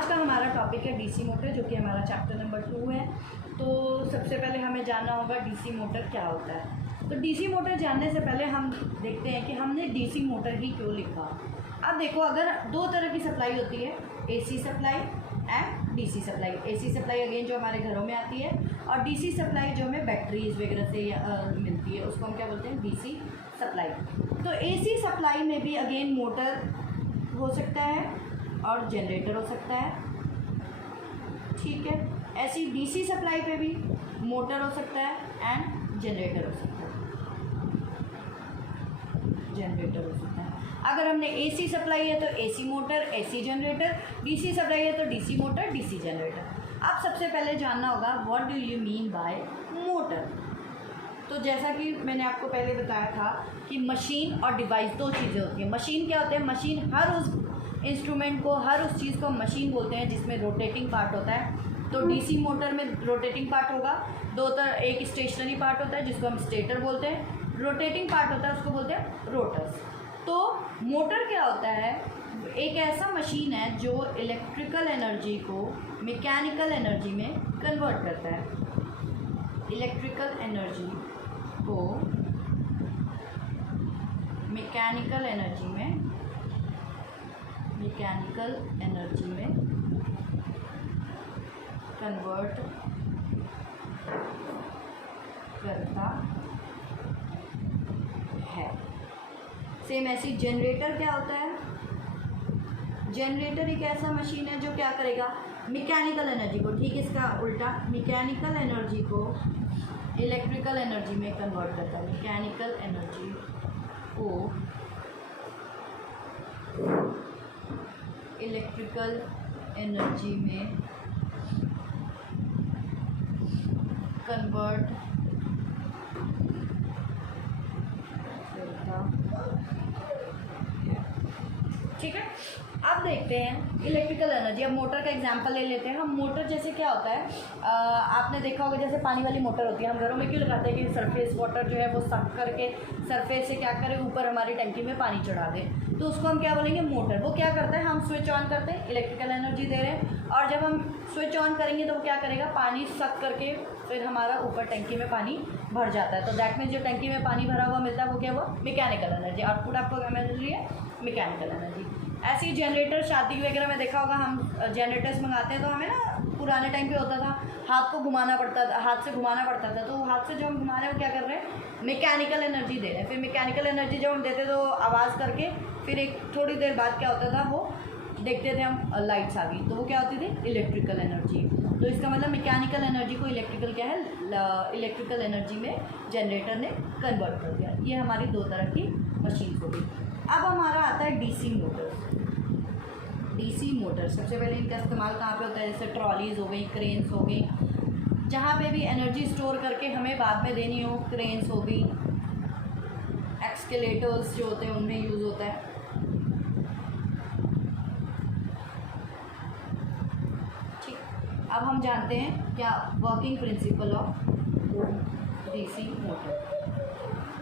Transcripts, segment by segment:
आज का हमारा टॉपिक है डीसी मोटर, जो कि हमारा चैप्टर नंबर 2 है। तो सबसे पहले हमें जानना होगा डीसी मोटर क्या होता है। तो डीसी मोटर जानने से पहले हम देखते हैं कि हमने डीसी मोटर ही क्यों लिखा। अब देखो, अगर दो तरह की सप्लाई होती है, AC supply and DC supply. AC supply again जो हमारे घरों में आती है, और डीसी सप्लाई जो हमें बैटरीज वगैरह से मिलती है, उसको हम क्या बोलते हैं, डीसी सप्लाई। तो एसी सप्लाई में भी अगेन मोटर हो सकता है और जनरेटर हो सकता है, ठीक है। ऐसी डीसी सप्लाई पे भी मोटर हो सकता है एंड जनरेटर हो सकता है, जनरेटर हो सकता है। अगर हमने एसी सप्लाई है तो AC motor, AC generator, DC supply है तो डीसी मोटर, डीसी जनरेटर। अब सबसे पहले जानना होगा what do you mean by motor. तो जैसा कि मैंने आपको पहले बताया था कि मशीन और डिवाइस दो चीज़ें होती हैं। मशीन क्या होते हैं, मशीन हर उस इंस्ट्रूमेंट को, हर उस चीज़ को हम मशीन बोलते हैं जिसमें रोटेटिंग पार्ट होता है। तो डीसी मोटर में रोटेटिंग पार्ट होगा, एक स्टेशनरी पार्ट होता है जिसको हम स्टेटर बोलते हैं, रोटेटिंग पार्ट होता है उसको बोलते हैं रोटर्स। तो मोटर क्या होता है, एक ऐसा मशीन है जो इलेक्ट्रिकल एनर्जी को मैकेनिकल एनर्जी में कन्वर्ट करता है। इलेक्ट्रिकल एनर्जी को मैकेनिकल एनर्जी में कन्वर्ट करता है। सेम ऐसी जनरेटर क्या होता है, जनरेटर एक ऐसा मशीन है जो क्या करेगा, मैकेनिकल एनर्जी को, ठीक इसका उल्टा, मैकेनिकल एनर्जी को इलेक्ट्रिकल एनर्जी में कन्वर्ट करता है। मैकेनिकल एनर्जी को इलेक्ट्रिकल एनर्जी में कन्वर्ट करता है, ठीक है। अब देखते हैं इलेक्ट्रिकल एनर्जी। अब मोटर का एग्जांपल ले लेते हैं हम। मोटर जैसे क्या होता है, आपने देखा होगा जैसे पानी वाली मोटर होती है, हम घरों में क्यों लगाते हैं कि सरफेस वाटर जो है वो साफ करके सरफेस से क्या करें, ऊपर हमारी टंकी में पानी चढ़ा दें। तो उसको हम क्या बोलेंगे, मोटर। वो क्या करता है, हम स्विच ऑन करते हैं, इलेक्ट्रिकल एनर्जी दे रहे हैं, और जब हम स्विच ऑन करेंगे तो वो क्या करेगा, पानी सक करके फिर हमारा ऊपर टंकी में पानी भर जाता है। तो दैट मीन्स जो टंकी में पानी भरा हुआ मिलता है वो क्या, वो मैकेनिकल एनर्जी। आउटपुट आपको क्या मिल रही है, मैकेनिकल एनर्जी। ऐसी जनरेटर, शादी वगैरह में देखा होगा, हम जनरेटर्स मंगाते हैं तो हमें ना पुराने टाइम पे होता था हाथ को घुमाना पड़ता था, हाथ से घुमाना पड़ता था। तो हाथ से जो हम घुमा रहे हैं वो क्या कर रहे हैं, मैकेनिकल एनर्जी दे रहे हैं। फिर मैकेनिकल एनर्जी जब हम देते तो आवाज़ करके फिर एक थोड़ी देर बाद क्या होता था, वो देखते थे हम लाइट्स आ गई, तो वो क्या होती थी, इलेक्ट्रिकल एनर्जी। तो इसका मतलब मैकेनिकल एनर्जी को इलेक्ट्रिकल क्या है, इलेक्ट्रिकल एनर्जी में जनरेटर ने कन्वर्ट कर दिया। ये हमारी दो तरह की मशीन हो गई। अब हमारा आता है डीसी मोटर। डीसी मोटर सबसे पहले इनका इस्तेमाल कहाँ पे होता है, जैसे ट्रॉलीज हो गई, क्रेन्स हो गई, जहाँ पे भी एनर्जी स्टोर करके हमें बाद में देनी हो, क्रेन्स हो गई, एक्सकेलेटर्स जो होते हैं उनमें यूज़ होता है। ठीक, अब हम जानते हैं क्या working principle of DC motor,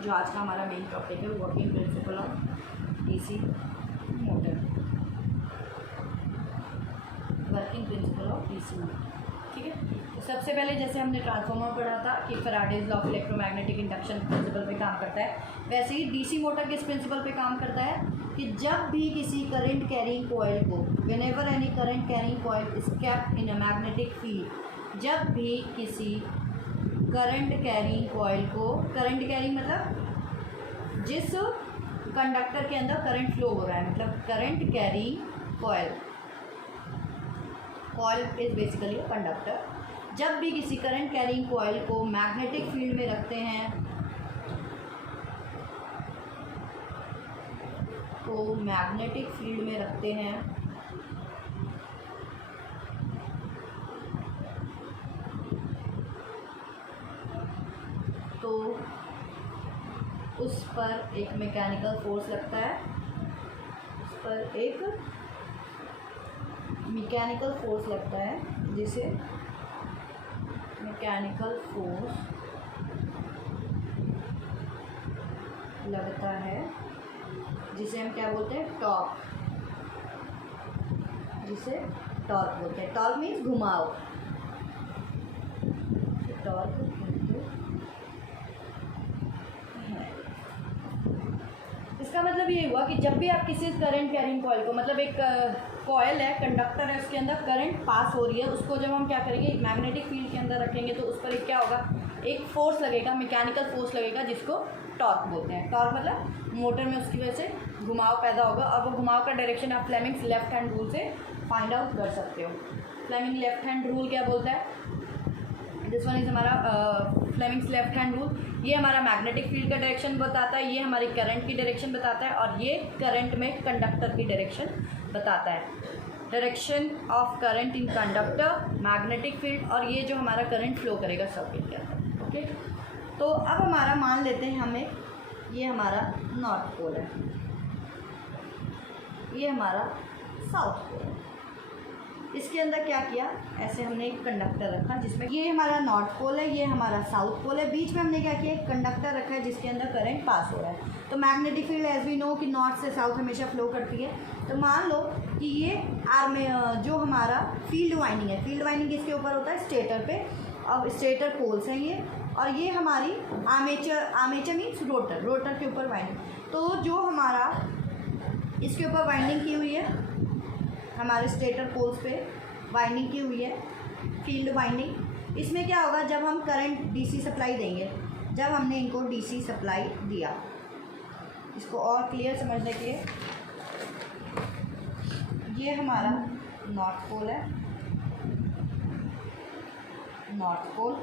जो आज का हमारा मेन टॉपिक है, working principle of DC motor. Working principle of DC motor, ठीक है। तो सबसे पहले जैसे हमने ट्रांसफार्मर पढ़ा था कि Faraday's law of electromagnetic induction principal पे काम करता है, वैसे ही डीसी मोटर किस प्रिंसिपल पे काम करता है कि जब भी किसी करंट कैरिंग कॉइल को, whenever any current carrying coil is kept in a magnetic field, जब भी किसी करंट कैरिंग कॉइल को, करंट कैरिंग मतलब जिस कंडक्टर के अंदर करंट फ्लो हो रहा है, मतलब current carrying coil, coil is basically a conductor. जब भी किसी करंट कैरिंग कॉइल को मैग्नेटिक फील्ड में रखते हैं, को मैग्नेटिक फील्ड में रखते हैं, तो उस पर एक मैकेनिकल फोर्स लगता है, उस पर एक मैकेनिकल फोर्स लगता है, जिसे मैकेनिकल फोर्स लगता है, जिसे हम क्या बोलते हैं, टॉर्क, जिसे टॉर्क बोलते हैं। टॉर्क मीन्स घुमाव। टॉर्क इसका मतलब ये हुआ कि जब भी आप किसी करंट कैरिंग कॉइल को, मतलब एक कॉइल है, कंडक्टर है, उसके अंदर करंट पास हो रही है, उसको जब हम क्या करेंगे, एक मैग्नेटिक फील्ड के अंदर रखेंगे तो उस पर एक क्या होगा, एक फोर्स लगेगा, मैकेनिकल फोर्स लगेगा, जिसको टॉर्क बोलते हैं। टॉर्क मतलब मोटर में उसकी वजह से घुमाव पैदा होगा, और वो घुमाव का डायरेक्शन आप फ्लेमिंग्स लेफ्ट हैंड रूल से फाइंड आउट कर सकते हो। फ्लेमिंग लेफ्ट हैंड रूल क्या बोलता है, दिस वन इज़ हमारा फ्लेमिंग्स लेफ्ट हैंड रूल। ये हमारा मैग्नेटिक फील्ड का डायरेक्शन बताता है, ये हमारी करंट की डायरेक्शन बताता है, और ये करंट में कंडक्टर की डायरेक्शन बताता है। Direction of current in conductor, magnetic field, और ये जो हमारा करंट फ्लो करेगा सर्किट के अंदर। ओके, तो अब हमारा मान लेते हैं हमें, ये हमारा नॉर्थ पोल है, ये हमारा साउथ पोल है। इसके अंदर क्या किया, ऐसे हमने एक कंडक्टर रखा जिसमें, ये हमारा नॉर्थ पोल है, ये हमारा साउथ पोल है, बीच में हमने क्या किया, एक कंडक्टर रखा है जिसके अंदर करंट पास हो रहा है। तो magnetic field as we know कि नॉर्थ से साउथ हमेशा फ्लो करती है। तो मान लो कि ये जो हमारा फील्ड वाइंडिंग है, फील्ड वाइंडिंग किसके ऊपर होता है, स्टेटर पे, अब स्टेटर पोल्स हैं ये, और ये हमारी आर्मेचर मीन्स रोटर, रोटर के ऊपर वाइंडिंग। तो जो हमारा इसके ऊपर वाइंडिंग की हुई है, हमारे स्टेटर पोल्स पे वाइंडिंग की हुई है, फील्ड वाइंडिंग। इसमें क्या होगा, जब हम करंट डीसी सप्लाई देंगे, जब हमने इनको डीसी सप्लाई दिया, इसको और क्लियर समझने के लिए, ये हमारा नॉर्थ पोल है, नॉर्थ पोल,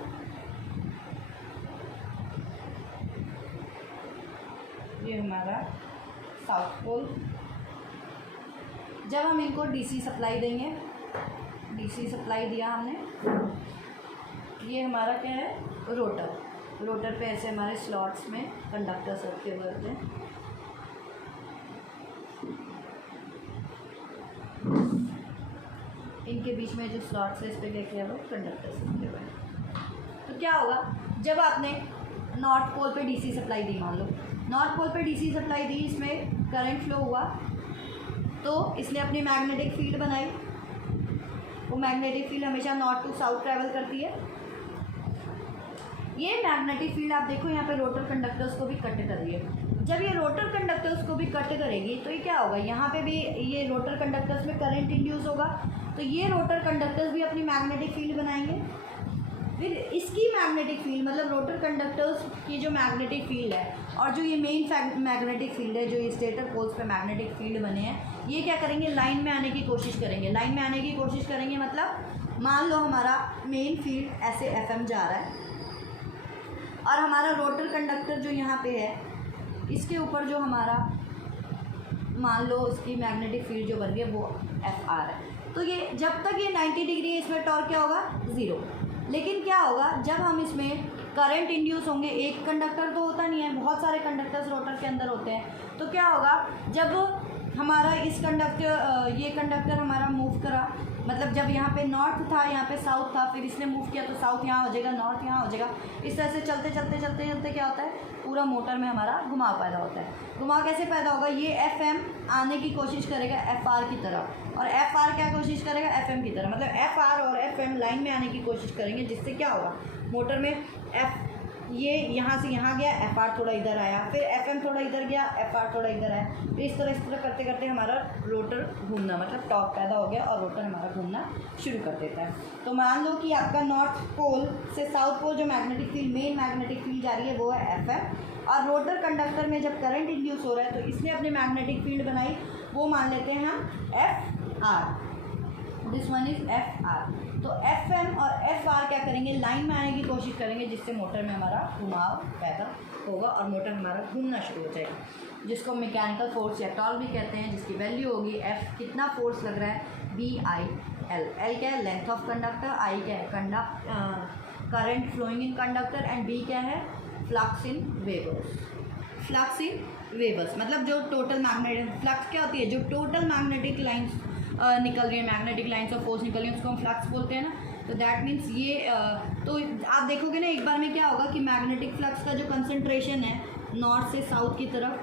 ये हमारा साउथ पोल। जब हम इनको डीसी सप्लाई देंगे, डीसी सप्लाई दिया हमने, ये हमारा क्या है, रोटर, रोटर पे ऐसे हमारे स्लॉट्स में कंडक्टर्स रखे हुए होते हैं। इनके बीच में जो स्लॉट्स है, इस पर क्या किया हुआ, कंडक्टर्स रखे हुए हैं। तो क्या होगा, जब आपने नॉर्थ पोल पे डीसी सप्लाई दी, मान लो नॉर्थ पोल पे डीसी सप्लाई दी, इसमें करंट फ्लो हुआ, तो इसने अपनी मैग्नेटिक फील्ड बनाई। वो मैग्नेटिक फील्ड हमेशा नॉर्थ टू साउथ ट्रैवल करती है। ये मैग्नेटिक फील्ड आप देखो यहाँ पे रोटर कंडक्टर्स को भी कट कर रही है। जब ये रोटर कंडक्टर्स को भी कट करेगी तो ये क्या होगा, यहाँ पे भी ये रोटर कंडक्टर्स में करंट इंड्यूस होगा, तो ये रोटर कंडक्टर्स भी अपनी मैग्नेटिक फील्ड बनाएंगे। फिर इसकी मैग्नेटिक फील्ड, मतलब रोटर कंडक्टर्स की जो मैग्नेटिक फील्ड है, और जो ये मेन मैग्नेटिक फील्ड है, जो ये स्टेटर पोल्स पे मैग्नेटिक फील्ड बने हैं, ये क्या करेंगे, लाइन में आने की कोशिश करेंगे। लाइन में आने की कोशिश करेंगे मतलब, मान लो हमारा मेन फील्ड ऐसे FM जा रहा है, और हमारा रोटर कंडक्टर जो यहाँ पे है, इसके ऊपर जो हमारा, मान लो उसकी मैग्नेटिक फील्ड जो बन रही है वो FR है। तो ये जब तक ये 90 डिग्री है, इसमें टॉर्क क्या होगा, 0। लेकिन क्या होगा, जब हम इसमें करंट इंड्यूस होंगे, एक कंडक्टर तो होता नहीं है, बहुत सारे कंडक्टर्स रोटर के अंदर होते हैं, तो क्या होगा, जब हमारा इस कंडक्टर, ये कंडक्टर हमारा मूव करा, मतलब जब यहाँ पे नॉर्थ था, यहाँ पे साउथ था, फिर इसने मूव किया तो साउथ यहाँ हो जाएगा, नॉर्थ यहाँ हो जाएगा। इस तरह से चलते चलते चलते चलते क्या होता है, पूरा मोटर में हमारा घुमाव पैदा होता है। घुमाव कैसे पैदा होगा, ये FM आने की कोशिश करेगा FR की तरफ, और FR क्या कोशिश करेगा, FM की तरफ। मतलब FR और FM लाइन में आने की कोशिश करेंगे, जिससे क्या होगा, मोटर में ये यहाँ से यहाँ गया, FR थोड़ा इधर आया, फिर FM थोड़ा इधर गया, FR थोड़ा इधर आया, फिर इस तरह करते करते हमारा रोटर घूमना, मतलब टॉर्क पैदा हो गया, और रोटर हमारा घूमना शुरू कर देता है। तो मान लो कि आपका नॉर्थ पोल से साउथ पोल जो magnetic field, main magnetic field जा रही है, वो है FM, और रोटर कंडक्टर में जब करंट इंड्यूस हो रहा है तो इसने अपनी मैग्नेटिक फील्ड बनाई, वो मान लेते हैं हम FR, this one is FR। तो FM और FR क्या करेंगे, लाइन में आने की कोशिश करेंगे, जिससे मोटर में हमारा घुमाव पैदा होगा और मोटर हमारा घूमना शुरू हो जाएगा, जिसको मैकेनिकल फोर्स या टॉर्क भी कहते हैं, जिसकी वैल्यू होगी F, कितना फोर्स लग रहा है, BI/L। L क्या है, लेंथ ऑफ कंडक्टर, I क्या है, current flowing in conductor, and B क्या है, flux in webers. Flux in webers मतलब जो टोटल मैग्नेटिक, फ्लक्स क्या होती है, जो टोटल मैग्नेटिक लाइन्स निकल रही है, मैग्नेटिक लाइन्स ऑफ फोर्स निकल रही है, उसको हम फ्लक्स बोलते हैं ना। तो दैट मीन्स ये तो आप देखोगे ना, एक बार में क्या होगा कि मैग्नेटिक फ्लक्स का जो कंसंट्रेशन है नॉर्थ से साउथ की तरफ,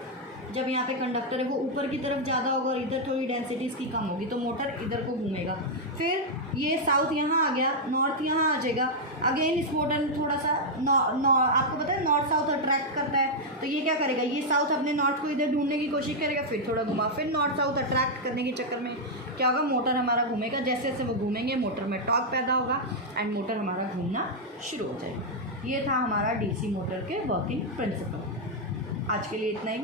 जब यहाँ पे कंडक्टर है वो ऊपर की तरफ ज़्यादा होगा और इधर थोड़ी डेंसिटी इसकी कम होगी, तो मोटर इधर को घूमेगा। फिर ये साउथ यहाँ आ गया, नॉर्थ यहाँ आ जाएगा। अगेन इस मोटर में थोड़ा सा आपको पता है नॉर्थ साउथ अट्रैक्ट करता है, तो ये क्या करेगा, ये साउथ अपने नॉर्थ को इधर ढूंढने की कोशिश करेगा, फिर थोड़ा घुमा, फिर नॉर्थ साउथ अट्रैक्ट करने के चक्कर में क्या होगा, मोटर हमारा घूमेगा। जैसे जैसे वो घूमेंगे मोटर में टॉर्क पैदा होगा एंड मोटर हमारा घूमना शुरू हो जाएगा। ये था हमारा डीसी मोटर के वर्किंग प्रिंसिपल। आज के लिए इतना ही।